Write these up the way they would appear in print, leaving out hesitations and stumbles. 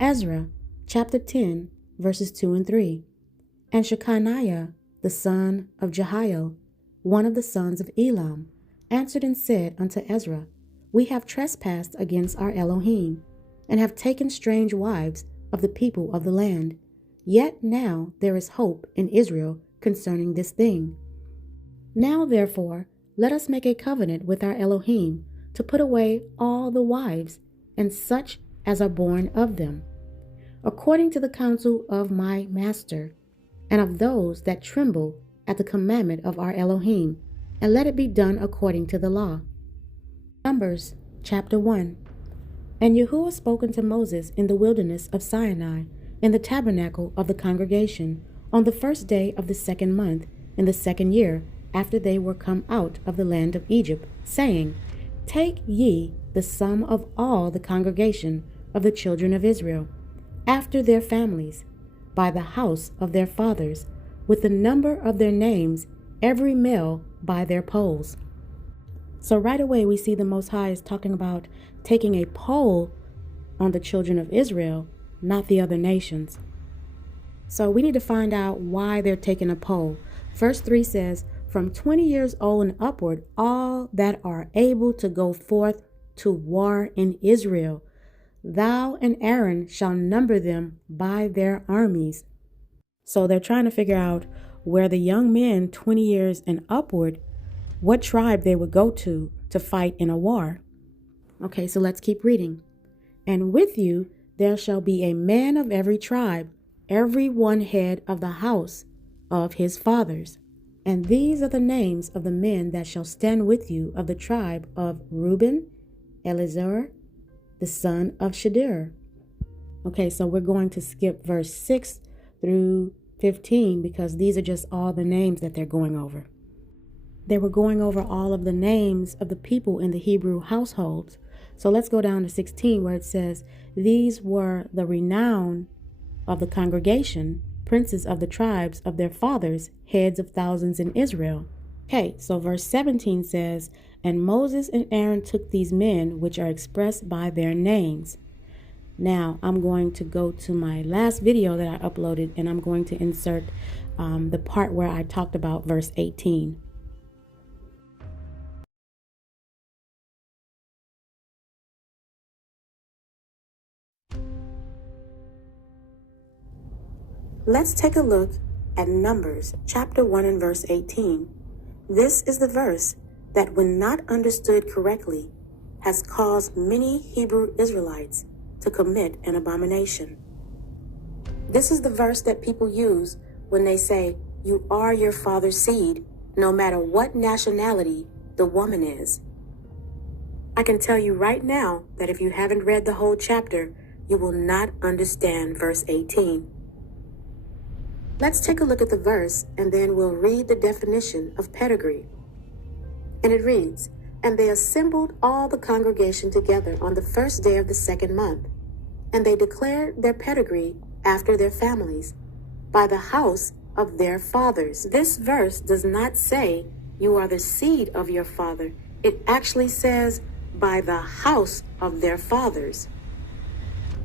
Ezra chapter 10, verses 2 and 3. And Shechaniah, the son of Jehiel, one of the sons of Elam, answered and said unto Ezra, We have trespassed against our Elohim, and have taken strange wives of the people of the land. Yet now there is hope in Israel concerning this thing. Now therefore let us make a covenant with our Elohim to put away all the wives, and such as are born of them, according to the counsel of my master, and of those that tremble at the commandment of our Elohim, and let it be done according to the law. Numbers chapter 1. And Yahuwah spoke unto Moses in the wilderness of Sinai, in the tabernacle of the congregation, on the first day of the 2nd month, in the 2nd year, after they were come out of the land of Egypt, saying, Take ye the sum of all the congregation of the children of Israel, after their families, by the house of their fathers, with the number of their names, every male by their polls. So right away we see the Most High is talking about taking a poll on the children of Israel, not the other nations. So we need to find out why they're taking a poll. Verse 3 says, From 20 years old and upward, all that are able to go forth to war in Israel, thou and Aaron shall number them by their armies. So they're trying to figure out where the young men 20 years and upward, what tribe they would go to fight in a war. Okay, so let's keep reading. And with you there shall be a man of every tribe, every one head of the house of his fathers. And these are the names of the men that shall stand with you of the tribe of Reuben, Elizur, the son of Shadir. Okay, so we're going to skip verse 6 through 15 because these are just all the names that they're going over. They were going over all of the names of the people in the Hebrew households. So let's go down to 16 where it says, These were the renown of the congregation, princes of the tribes of their fathers, heads of thousands in Israel. Okay, so verse 17 says, And Moses and Aaron took these men, which are expressed by their names. Now, I'm going to go to my last video that I uploaded, and I'm going to insert the part where I talked about verse 18. Let's take a look at Numbers chapter 1 and verse 18. This is the verse that, when not understood correctly, has caused many Hebrew Israelites to commit an abomination. This is the verse that people use when they say, You are your father's seed, no matter what nationality the woman is. I can tell you right now that if you haven't read the whole chapter, you will not understand verse 18. Let's take a look at the verse, and then we'll read the definition of pedigree. And it reads, And they assembled all the congregation together on the first day of the 2nd month, and they declared their pedigree after their families, by the house of their fathers. This verse does not say you are the seed of your father. It actually says by the house of their fathers.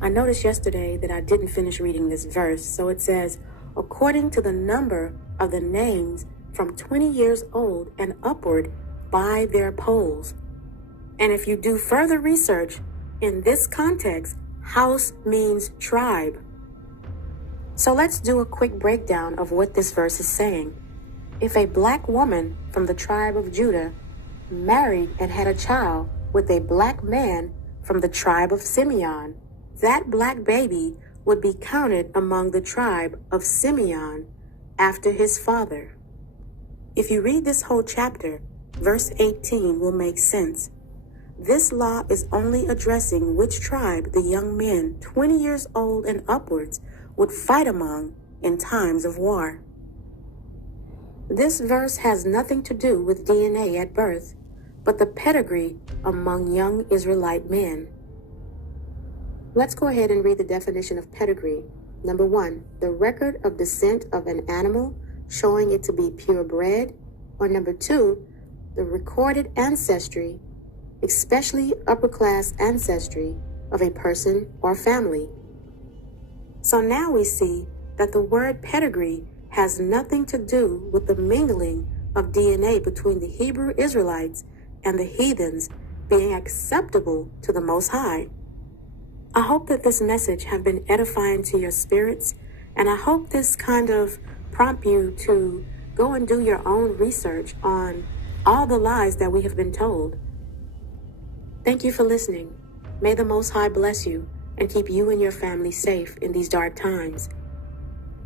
I noticed yesterday that I didn't finish reading this verse, so it says, According to the number of the names from 20 years old and upward by their polls. And if you do further research, in this context, house means tribe. So let's do a quick breakdown of what this verse is saying. If a black woman from the tribe of Judah married and had a child with a black man from the tribe of Simeon, that black baby would be counted among the tribe of Simeon after his father. If you read this whole chapter, verse 18 will make sense. This law is only addressing which tribe the young men 20 years old and upwards would fight among in times of war. This verse has nothing to do with DNA at birth, but the pedigree among young Israelite men. Let's go ahead and read the definition of pedigree. Number 1, the record of descent of an animal showing it to be purebred. Or number 2, the recorded ancestry, especially upper class ancestry, of a person or family. So now we see that the word pedigree has nothing to do with the mingling of DNA between the Hebrew Israelites and the heathens being acceptable to the Most High. I hope that this message have been edifying to your spirits, and I hope this kind of prompt you to go and do your own research on all the lies that we have been told. Thank you for listening. May the Most High bless you and keep you and your family safe in these dark times.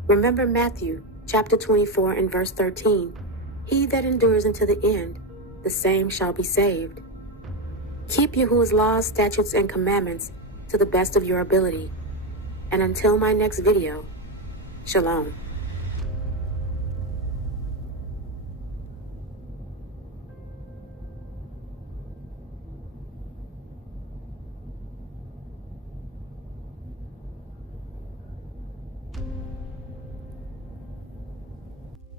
Remember Matthew chapter 24 and verse 13. He that endures unto the end, the same shall be saved. Keep Yahuwah's laws, statutes, and commandments to the best of your ability. And until my next video, Shalom.